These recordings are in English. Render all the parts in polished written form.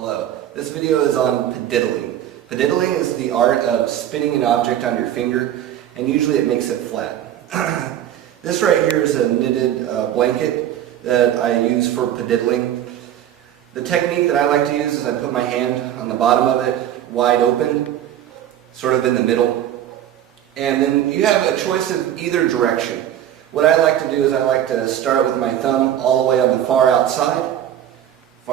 Hello. This video is on pediddling. Pediddling is the art of spinning an object on your finger, and usually it makes it flat. This right here is a knitted blanket that I use for pediddling. The technique that I like to use is I put my hand on the bottom of it, wide open, sort of in the middle. And then you have a choice of either direction. What I like to do is I like to start with my thumb all the way on the far outside,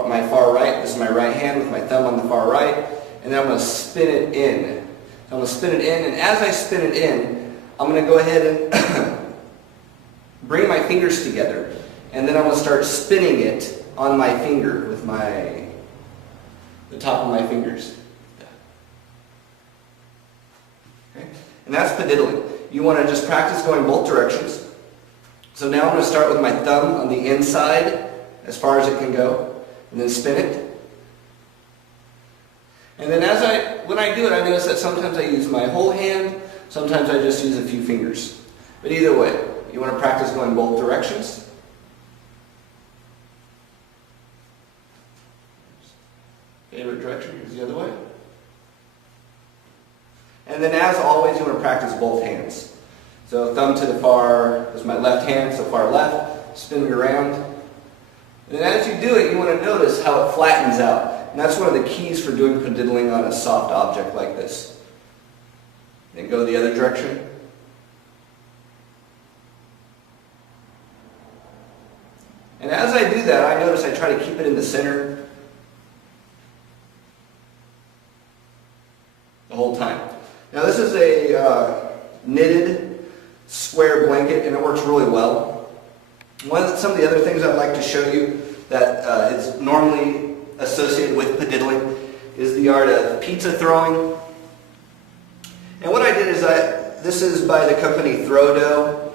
my far right. This is my right hand with my thumb on the far right, and then I'm going to spin it in. So I'm going to spin it in, and as I spin it in, I'm going to go ahead and bring my fingers together, and then I'm going to start spinning it on my finger with the top of my fingers. Okay? And that's pediddling. You want to just practice going both directions. So now I'm going to start with my thumb on the inside as far as it can go, and then spin it. And then when I do it, I notice that sometimes I use my whole hand, sometimes I just use a few fingers. But either way, you want to practice going both directions. Favorite direction is the other way. And then as always, you want to practice both hands. So thumb to the far, this is my left hand, so far left, spinning around. And as you do it, you want to notice how it flattens out. And that's one of the keys for doing pediddling on a soft object like this. Then go the other direction. And as I do that, I notice I try to keep it in the center the whole time. Now this is a knitted square blanket, and it works really well. Some of the other things I'd like to show you that is normally associated with pediddling is the art of pizza throwing. And what I did is this is by the company Throw Dough,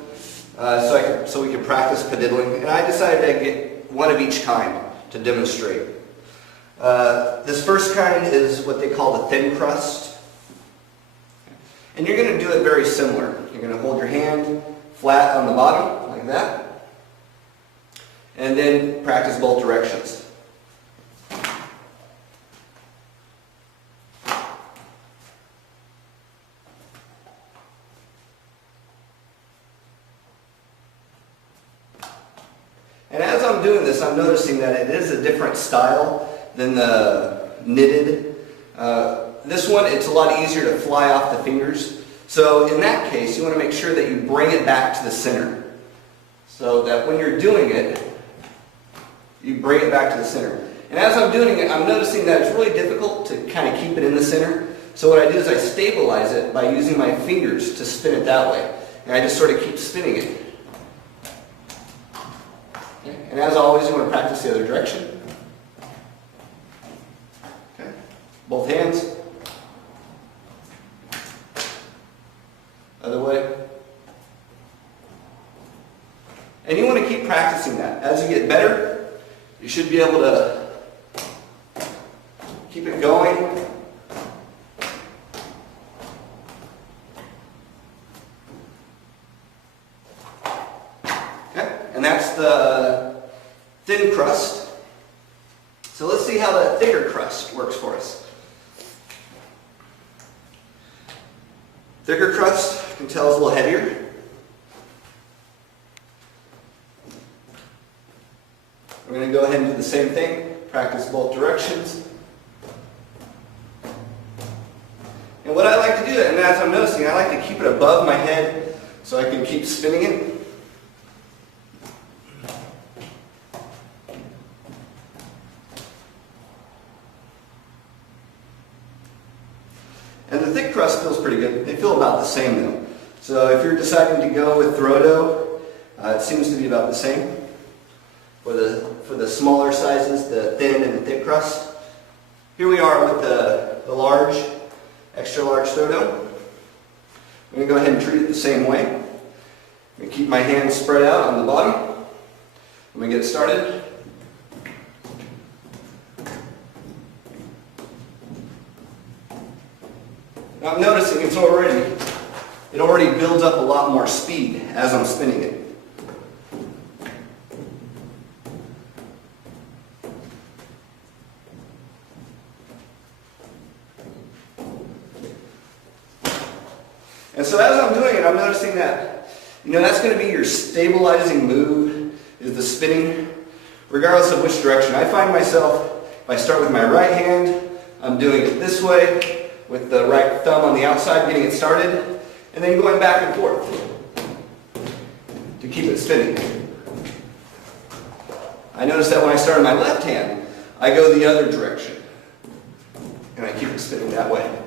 so we could practice pediddling. And I decided to get one of each kind to demonstrate. This first kind is what they call the thin crust. And you're going to do it very similar. You're going to hold your hand flat on the bottom, like that. And then practice both directions. And as I'm doing this, I'm noticing that it is a different style than the knitted. This one, it's a lot easier to fly off the fingers. So in that case, you want to make sure that you bring it back to the center. So that when you're doing it, you bring it back to the center. And as I'm doing it, I'm noticing that it's really difficult to kind of keep it in the center. So what I do is I stabilize it by using my fingers to spin it that way. And I just sort of keep spinning it. Okay. And as always, you want to practice the other direction. Okay. Both hands. Other way. And you want to keep practicing that. As you get better, you should be able to keep it going. Okay, and that's the thin crust. So let's see how the thicker crust works for us. Thicker crust, you can tell, is a little heavier. We're going to go ahead and do the same thing, practice both directions. And what I like to do, and as I'm noticing, I like to keep it above my head so I can keep spinning it. And the thick crust feels pretty good. They feel about the same though. So if you're deciding to go with Throw Dough, it seems to be about the same. For the smaller sizes, the thin and the thick crust. Here we are with the large, extra large Throw Dough. I'm going to go ahead and treat it the same way. I'm going to keep my hands spread out on the bottom. I'm going to get started. Now I'm noticing it already builds up a lot more speed as I'm spinning it. And so as I'm doing it, I'm noticing that, that's going to be your stabilizing move, is the spinning, regardless of which direction. I find myself, if I start with my right hand, I'm doing it this way, with the right thumb on the outside, getting it started, and then going back and forth to keep it spinning. I notice that when I start on my left hand, I go the other direction, and I keep it spinning that way.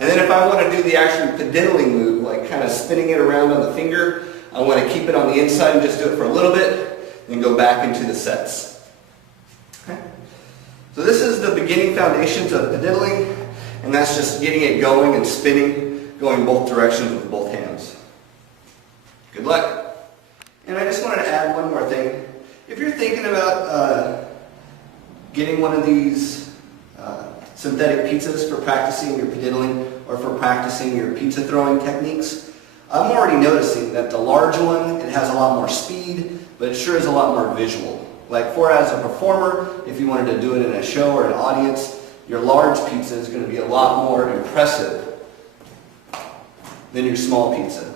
And then if I want to do the actual pediddling move, like kind of spinning it around on the finger, I want to keep it on the inside and just do it for a little bit, then go back into the sets. Okay? So this is the beginning foundations of pediddling, and that's just getting it going and spinning, going both directions with both hands. Good luck. And I just wanted to add one more thing. If you're thinking about getting one of these synthetic pizzas for practicing your pediddling or for practicing your pizza throwing techniques, I'm already noticing that the large one, it has a lot more speed, but it sure is a lot more visual. Like as a performer, if you wanted to do it in a show or an audience, your large pizza is going to be a lot more impressive than your small pizza.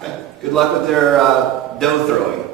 Okay. Good luck with their dough throwing.